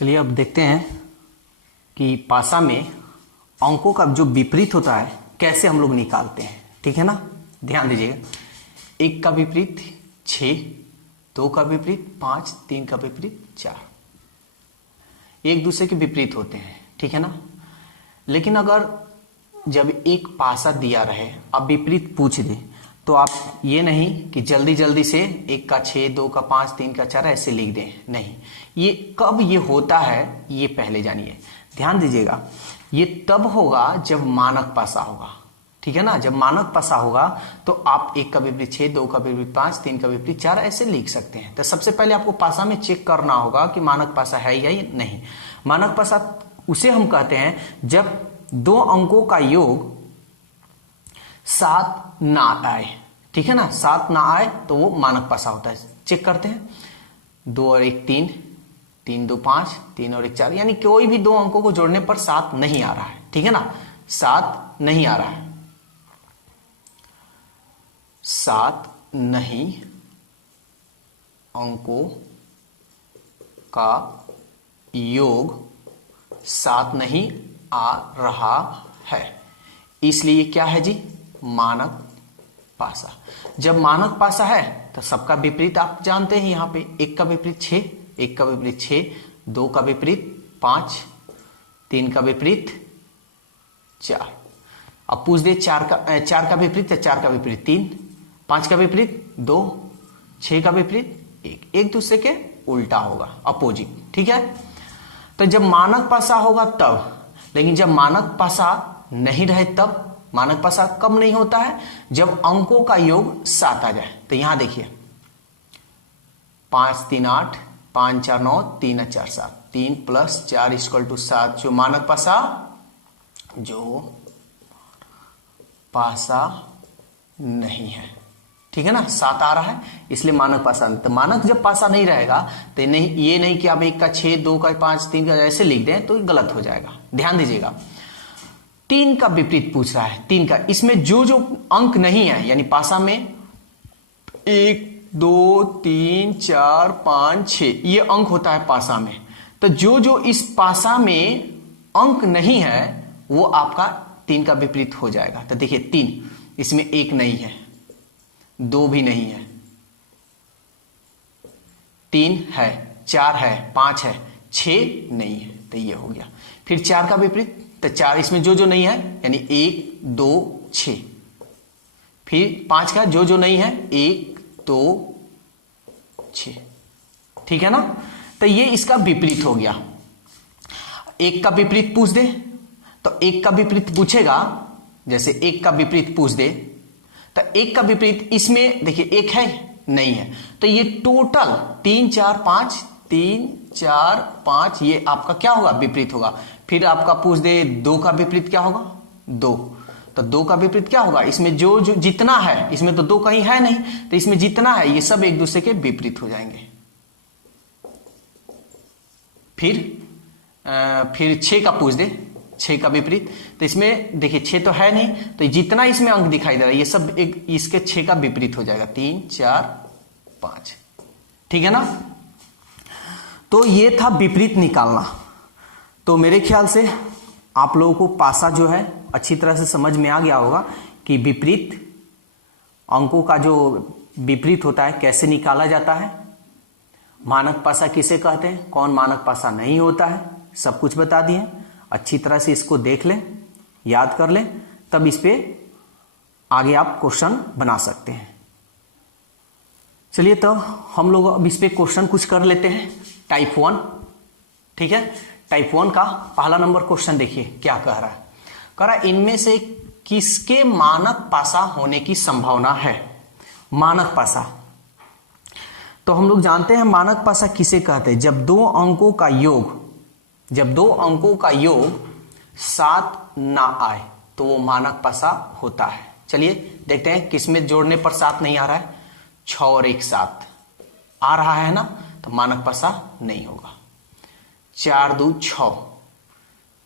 चलिए अब देखते हैं कि पासा में अंकों का जो विपरीत होता है कैसे हम लोग निकालते हैं। ठीक है ना, ध्यान दीजिएगा। 1 का विपरीत 6, 2 का विपरीत 5, 3 का विपरीत 4, एक दूसरे के विपरीत होते हैं। ठीक है ना, लेकिन अगर जब एक पासा दिया रहे अब विपरीत पूछ दे तो आप ये नहीं कि जल्दी जल्दी से 1 का 6, 2 का 5, 3 का 4 ऐसे लिख दें। नहीं, ये कब ये होता है ये पहले जानिए, ध्यान दीजिएगा। ये तब होगा जब मानक पासा होगा। ठीक है ना, जब मानक पासा होगा तो आप 1 का विपरीत 6, 2 का विपरीत 5, 3 का विपरीत 4 ऐसे लिख सकते हैं। तो सबसे पहले आपको पासा में चेक करना होगा कि मानक पासा है या नहीं। मानक पासा उसे हम कहते हैं जब दो अंकों का योग 7 ना आए। ठीक है ना, 7 ना आए तो वो मानक पासा होता है। चेक करते हैं, 2 और 1 3, 3 2 5, 3 और 1 4, यानी कोई भी दो अंकों को जोड़ने पर 7 नहीं आ रहा है। ठीक है ना, 7 नहीं आ रहा है। 7 नहीं अंकों का योग 7 नहीं आ रहा है, इसलिए क्या है जी, मानक पासा। जब मानक पासा है तो सबका विपरीत आप जानते हैं। यहां पे 1 का विपरीत 6, 1 का विपरीत 6, 2 का विपरीत 5, 3 का विपरीत 4। अब पूछ दे 4 का विपरीत, 4 का विपरीत 3, 5 का विपरीत 2, 6 का विपरीत 1, एक दूसरे के उल्टा होगा, अपोजिट। ठीक है, तो जब मानक पासा होगा तब, लेकिन जब मानक पासा नहीं रहे तब। मानक पासा कब नहीं होता है, जब अंकों का योग 7 आ जाए। तो यहां देखिए 5 3 8, 5 4 9, 3 4 7, 3 + 4 = 7, जो मानक पासा, जो पासा नहीं है। ठीक है ना, 7 आ रहा है इसलिए मानक पासा। तो मानक जब पासा नहीं रहेगा तो नहीं, ये नहीं कि आप 1 का 6, 2 का 5, 3 का ऐसे लिख दें तो गलत हो जाएगा। ध्यान दीजिएगा, 3 का विपरीत पूछ रहा है। 3 का, इसमें जो जो अंक नहीं है, यानी पासा में 1 2 3 4 5 6 ये अंक होता है पासा में। तो जो जो इस पासा में अंक नहीं है वो आपका 3 का विपरीत हो जाएगा। तो देखिए 3, इसमें 1 नहीं है, 2 भी नहीं है, 3 है, 4 है, 5 है, 6 नहीं है, तो ये हो गया। फिर 4 का विपरीत, तो 4 इसमें जो जो नहीं है, यानी 1 2 6। फिर 5 का जो जो नहीं है, 1 2 6। ठीक है ना, तो ये इसका विपरीत हो गया। 1 का विपरीत पूछ दे तो 1 का विपरीत पूछेगा, जैसे 1 का विपरीत पूछ दे तो 1 का विपरीत इसमें देखिए 1 है नहीं है, तो ये टोटल 3 4 5, 3 4 5 ये आपका क्या होगा, विपरीत होगा। फिर आपका पूछ दे 2 का विपरीत क्या होगा, 2, तो 2 का विपरीत क्या होगा, इसमें जो जो जितना है, इसमें तो 2 कहीं है नहीं, तो इसमें जितना है ये सब एक दूसरे के विपरीत हो जाएंगे। फिर 6 का पूछ दे, 6 का विपरीत, तो इसमें देखिए 6 तो है नहीं, तो जितना इसमें अंक दिखाई दे रहा है ये सब एक इसके 6 का विपरीत हो जाएगा, 3 4 5। ठीक है ना, तो ये था विपरीत निकालना। तो मेरे ख्याल से आप लोगों को पासा जो है अच्छी तरह से समझ में आ गया होगा कि विपरीत अंकों का जो विपरीत होता है कैसे निकाला जाता है। मानक पासा किसे कहते हैं, कौन मानक पासा नहीं होता है, सब कुछ बता दिए। अच्छी तरह से इसको देख लें, याद कर लें, तब इस पे आगे आप क्वेश्चन बना सकते हैं। चलिए तो हम लोग अब इस पे क्वेश्चन कुछ कर लेते हैं। टाइप 1, ठीक है, टाइप 1 का पहला नंबर क्वेश्चन देखिए क्या कह रहा है। कह रहा है इनमें से किसके मानक पासा होने की संभावना है। मानक पासा, तो हम लोग जानते हैं मानक पासा किसे कहते हैं, जब दो अंकों का योग 7 ना आए तो वो मानक पासा होता है। चलिए देखते हैं किसमें जोड़ने पर 7 नहीं आ रहा है। 6 और 1 7 आ रहा है ना, तो मानक पासा नहीं होगा। 4 2 6,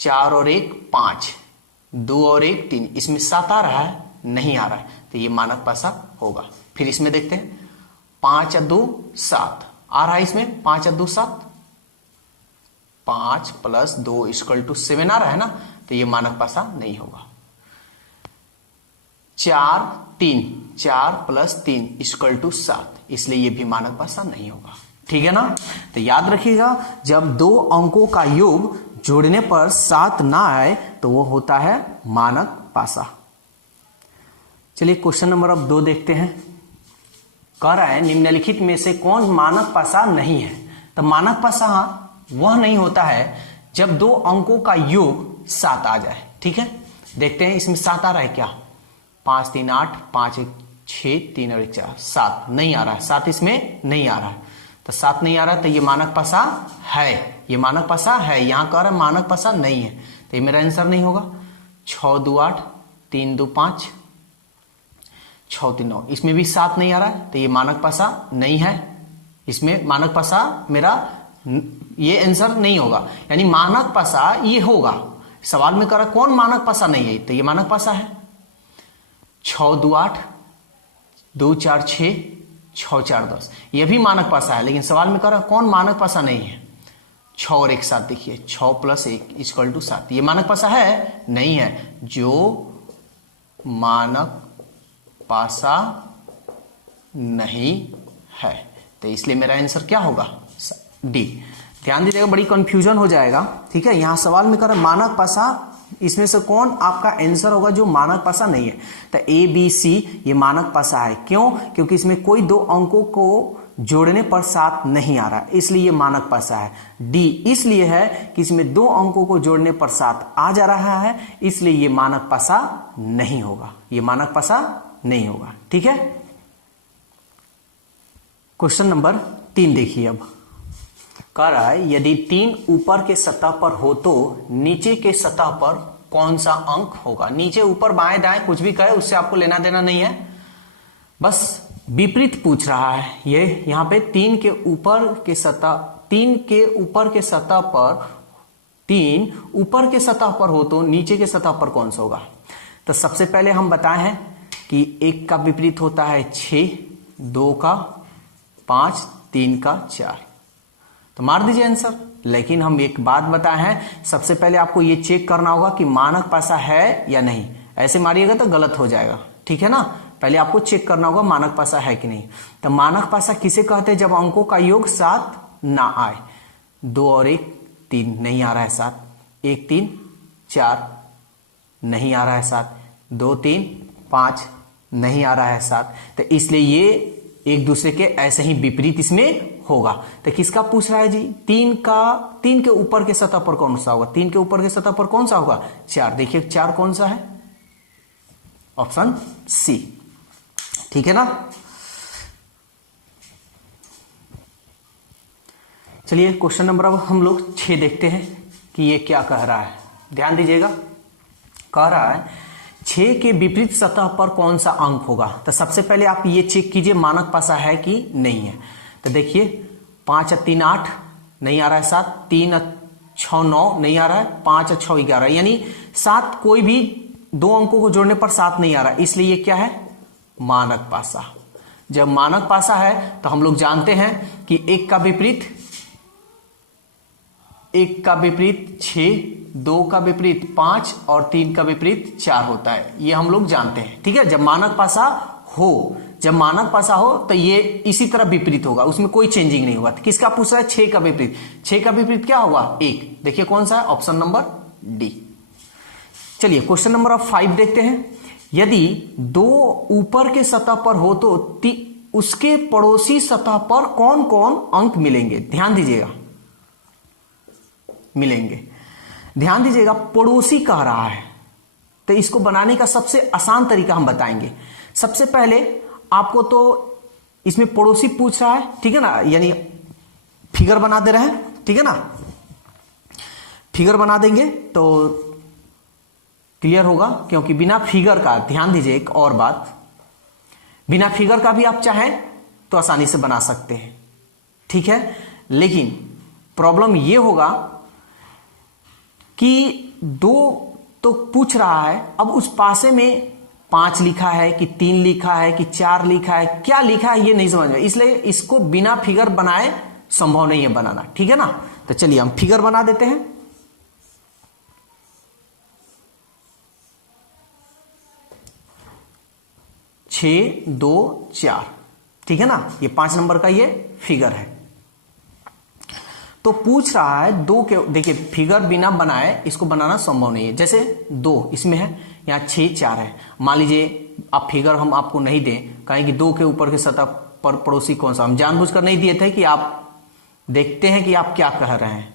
4 और 1 5, 2 और 1 3, इसमें 7 आ रहा है, नहीं आ रहा है, तो ये मानक पासा होगा। फिर इसमें देखते हैं 5 और 2 7 आ रहा है, इसमें 5 और 2 7, 5 प्लस 2 इक्वल टू 7 आ रहा है ना, तो ये मानक पासा नहीं होगा। 4 प्लस 3 इक्वल टू 7, इसलिए ये भी मानक पासा नहीं होगा। ठीक है ना। तो याद रखिएगा, जब दो अंकों का योग जोड़ने पर 7 ना आए तो वो होता है मानक पासा। चलिए क्वेश्चन नंबर अब 2 देखते हैं। कह रहा है निम्नलिखित में से कौन मानक पासा नहीं है। तो मानक पासा वह नहीं होता है जब दो अंकों का योग 7 आ जाए। ठीक है, देखते हैं इसमें 7 आ रहा है क्या। 5 3 8, 5 1 6, 3 और 1 4, 7 नहीं आ रहा है। 7 इसमें नहीं आ रहा है, तो 7 नहीं आ रहा, तो ये मानक पासा है। ये मानक पासा है, यहां कह रहा है मानक पासा नहीं है, तो ये मेरा आंसर नहीं होगा। 6 2 8, 3 2 5, 6 3 9, इसमें भी 7 नहीं आ रहा है, तो ये मानक पासा नहीं है। इसमें मानक पासा मेरा ये आंसर नहीं होगा, यानी मानक पासा ये होगा। सवाल में कह रहा है कौन मानक पासा नहीं है, तो ये मानक पासा है। 6 2 8, 2 4 6, 6 4 10, यह भी मानक पासा है, लेकिन सवाल में कह रहा है कौन मानक पासा नहीं है। 6 और 1 7, देखिए 6 प्लस 1 इक्वल टू 7, ये मानक पासा है नहीं है। जो मानक पासा नहीं है, तो इसलिए मेरा आंसर क्या होगा, डी। ध्यान दीजिएगा, बड़ी कंफ्यूजन हो जाएगा। ठीक है, यहां सवाल में कर मानक पासा, इसमें से कौन आपका आंसर होगा जो मानक पासा नहीं है। तो ए बी सी ये मानक पासा है। क्यों? क्योंकि इसमें कोई दो अंकों को जोड़ने पर 7 नहीं आ रहा, इसलिए ये मानक पासा है। डी इसलिए है कि इसमें दो अंकों को जोड़ने पर 7 आ जा रहा है, इसलिए ये मानक पासा नहीं होगा। ये मानक पासा नहीं होगा। ठीक है, क्वेश्चन नंबर 3 देखिए। अब कह रहा है यदि 3 ऊपर के सतह पर हो तो नीचे के सतह पर कौन सा अंक होगा। नीचे ऊपर बाएं दाएं कुछ भी कहे, उससे आपको लेना देना नहीं है, बस विपरीत पूछ रहा है। ये यहां पे 3 के ऊपर के सतह, 3 के ऊपर के सतह पर, 3 ऊपर के सतह पर हो तो नीचे के सतह पर कौन सा होगा। तो सबसे पहले हम बताए हैं कि 1 का विपरीत होता है 6, 2 का 5, 3 का 4, तो मार दीजिए आंसर। लेकिन हम एक बात बताए हैं, सबसे पहले आपको ये चेक करना होगा कि मानक पासा है या नहीं। ऐसे मारिएगा तो गलत हो जाएगा। ठीक है ना, पहले आपको चेक करना होगा मानक पासा है कि नहीं। तो मानक पासा किसे कहते हैं, जब अंकों का योग 7 ना आए। 2 और 1 3 नहीं आ रहा है 7, 1 3 4 नहीं आ रहा है 7, 2 3 5 नहीं आ रहा है 7, तो इसलिए ये एक दूसरे के ऐसे ही विपरीत इसमें होगा। तो किसका पूछ रहा है जी, 3 के ऊपर के सतह पर कौन सा होगा। 3 के ऊपर के सतह पर कौन सा होगा, 4। देखिए 4 कौन सा है, ऑप्शन सी। ठीक है ना। चलिए क्वेश्चन नंबर अब हम लोग 6 देखते हैं कि ये क्या कह रहा है। ध्यान दीजिएगा, कह रहा है 6 के विपरीत सतह पर कौन सा अंक होगा। तो सबसे पहले आप ये चेक कीजिए मानक पासा है कि नहीं है। तो देखिए 5 और 3 8 नहीं आ रहा है 7, 3 और 6 9 नहीं आ रहा है, 5 और 6 11, यानी 7 कोई भी दो अंकों को जोड़ने पर 7 नहीं आ रहा, इसलिए ये क्या है, मानक पासा। जब मानक पासा है तो हम लोग जानते हैं कि 1 का विपरीत 6, 2 का विपरीत 5 और 3 का विपरीत 4 होता है। ये हम लोग जानते हैं। ठीक है, जब मानक पासा हो, तो ये इसी तरह विपरीत होगा, उसमें कोई चेंजिंग नहीं होगा। तो किसका पूछ रहा है, 6 का विपरीत। 6 का विपरीत क्या होगा, 1। देखिए कौन सा है, ऑप्शन नंबर डी। चलिए क्वेश्चन नंबर 5 देखते हैं। यदि 2 ऊपर के सतह पर हो तो उसके पड़ोसी सतह पर कौन कौन अंक मिलेंगे। ध्यान दीजिएगा, मिलेंगे। ध्यान दीजिएगा, पड़ोसी कह रहा है, तो इसको बनाने का सबसे आसान तरीका हम बताएंगे। सबसे पहले आपको तो इसमें पड़ोसी पूछ रहा है, ठीक है ना, यानी फिगर बना दे रहे हैं। ठीक है ना, फिगर बना देंगे तो क्लियर होगा, क्योंकि बिना फिगर का, ध्यान दीजिए एक और बात, बिना फिगर का भी आप चाहें तो आसानी से बना सकते हैं। ठीक है, लेकिन प्रॉब्लम यह होगा कि 2 तो पूछ रहा है, अब उस पासे में 5 लिखा है कि 3 लिखा है कि 4 लिखा है, क्या लिखा है ये नहीं समझ में, इसलिए इसको बिना फिगर बनाए संभव नहीं है बनाना। ठीक है ना, तो चलिए हम फिगर बना देते हैं। छः 2 4, ठीक है ना, ये 5 नंबर का ये फिगर है। तो पूछ रहा है दो के, देखिए फिगर बिना बनाए इसको बनाना संभव नहीं है। जैसे 2 इसमें है, यहाँ 6 4 है। मान लीजिए आप फिगर हम आपको नहीं दें, कहें कि 2 के ऊपर के सतह पर पड़ोसी कौन सा, हम जानबूझकर नहीं दिए थे कि आप देखते हैं कि आप क्या कह रहे हैं।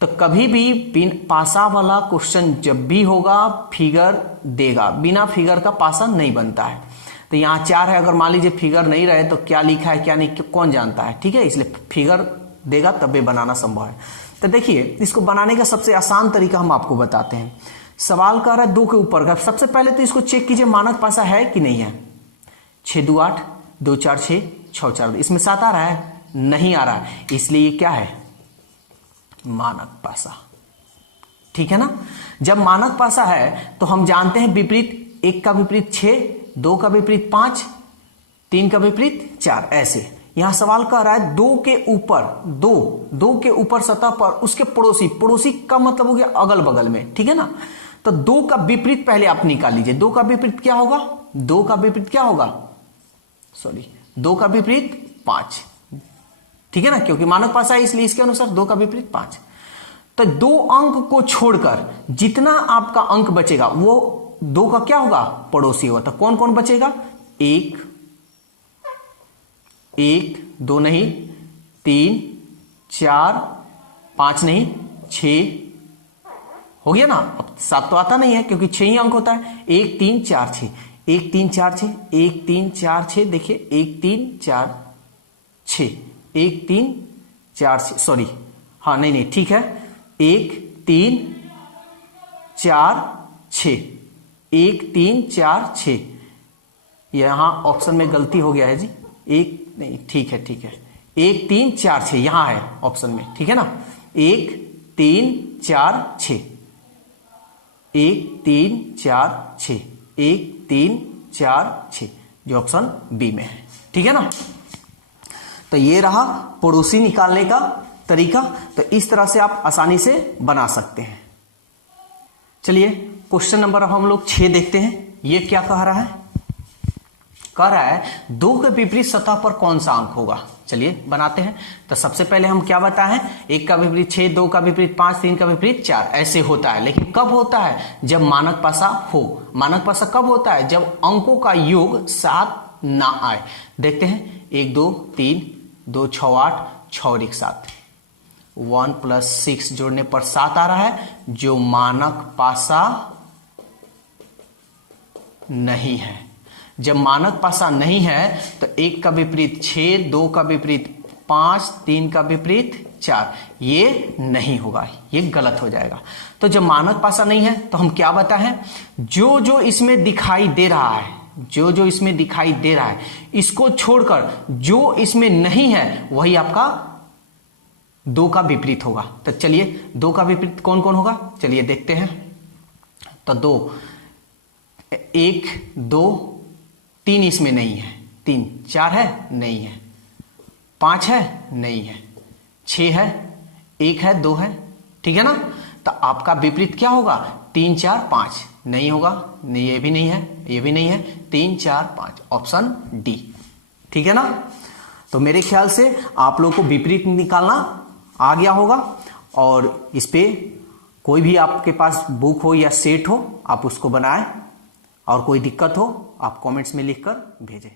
तो कभी भी पासा वाला क्वेश्चन जब भी होगा फिगर देगा, बिना फिगर का पासा नहीं बनता है। तो यहाँ 4 है, अगर मान लीजिए फिगर नहीं रहे तो क्या लिखा है क्या नहीं कौन जानता है, ठीक है, इसलिए फिगर देगा तब बनाना संभव है। तो देखिए इसको बनाने का सबसे आसान तरीका हम आपको बताते हैं। सवाल कर रहा है 2 के ऊपर का, सबसे पहले तो इसको चेक कीजिए मानक पासा है कि नहीं है। 6 2 8, 2 4 6, 6 4, इसमें 7 आ रहा है, नहीं आ रहा है, इसलिए ये क्या है, मानक पासा, ठीक है ना। जब मानक पासा है तो हम जानते हैं विपरीत, 1 का विपरीत 6, 2 का विपरीत 5, 3 का विपरीत 4, ऐसे। यहां सवाल कर रहा है 2 के ऊपर, 2 के ऊपर सतह पर उसके पड़ोसी, पड़ोसी का मतलब हो गया अगल बगल में, ठीक है ना। तो 2 का विपरीत पहले आप निकाल लीजिए। 2 का विपरीत क्या होगा, 2 का विपरीत क्या होगा, सॉरी 2 का विपरीत 5, ठीक है ना, क्योंकि मानक पासा है इसलिए इसके अनुसार 2 का विपरीत 5। तो 2 अंक को छोड़कर जितना आपका अंक बचेगा वो 2 का क्या होगा, पड़ोसी होगा। तो कौन कौन बचेगा, 1 2 नहीं, 3 4 5 नहीं, 6 हो गया ना। अब 7 तो आता नहीं है क्योंकि 6 ही अंक होता है। 1 3 4 6, 1 3 4 6, 1 3 4 6, देखिए 1 3 4 6, 1 3 4 6, सॉरी हाँ नहीं ठीक है, 1 3 4 6, 1 3 4 6, यहां ऑप्शन में गलती हो गया है जी, 1 नहीं, ठीक है 1 3 4 6 यहां है ऑप्शन में, ठीक है ना। 1 3 4 6, 1 3 4 6, 1 3 4 6, जो ऑप्शन बी में है, ठीक है ना। तो ये रहा पड़ोसी निकालने का तरीका। तो इस तरह से आप आसानी से बना सकते हैं। चलिए क्वेश्चन नंबर अब हम लोग 6 देखते हैं। ये क्या कह रहा है, कह रहा है 2 के विपरीत सतह पर कौन सा अंक होगा। चलिए बनाते हैं। तो सबसे पहले हम क्या बताएं, 1 का विपरीत 6, 2 का विपरीत 5, 3 का विपरीत 4, ऐसे होता है। लेकिन कब होता है, जब मानक पासा हो। मानक पासा कब होता है, जब अंकों का योग 7 ना आए। देखते हैं 1 2 3, 2 6 8, 6 और 1 7, 1 + 6 जोड़ने पर 7 आ रहा है, जो मानक पासा नहीं है। जब मानक पासा नहीं है तो 1 का विपरीत 6, 2 का विपरीत 5, 3 का विपरीत 4, ये नहीं होगा, ये गलत हो जाएगा। तो जब मानक पासा नहीं है तो हम क्या बताएं, जो जो इसमें दिखाई दे रहा है, जो जो इसमें दिखाई दे रहा है, इसको छोड़कर जो इसमें नहीं है वही आपका 2 का विपरीत होगा। तो चलिए 2 का विपरीत कौन कौन होगा, चलिए देखते हैं। तो 2, 1 2 3 इसमें नहीं है, 3 4 है नहीं है, 5 है नहीं है, 6 है, 1 है, 2 है, ठीक है ना। तो आपका विपरीत क्या होगा, 3 4 5 नहीं होगा, नहीं ये भी नहीं है, ये भी नहीं है, 3 4 5, ऑप्शन डी, ठीक है ना। तो मेरे ख्याल से आप लोग को विपरीत निकालना आ गया होगा। और इस पे कोई भी आपके पास बुक हो या सेट हो, आप उसको बनाएं, और कोई दिक्कत हो आप कमेंट्स में लिखकर भेजें।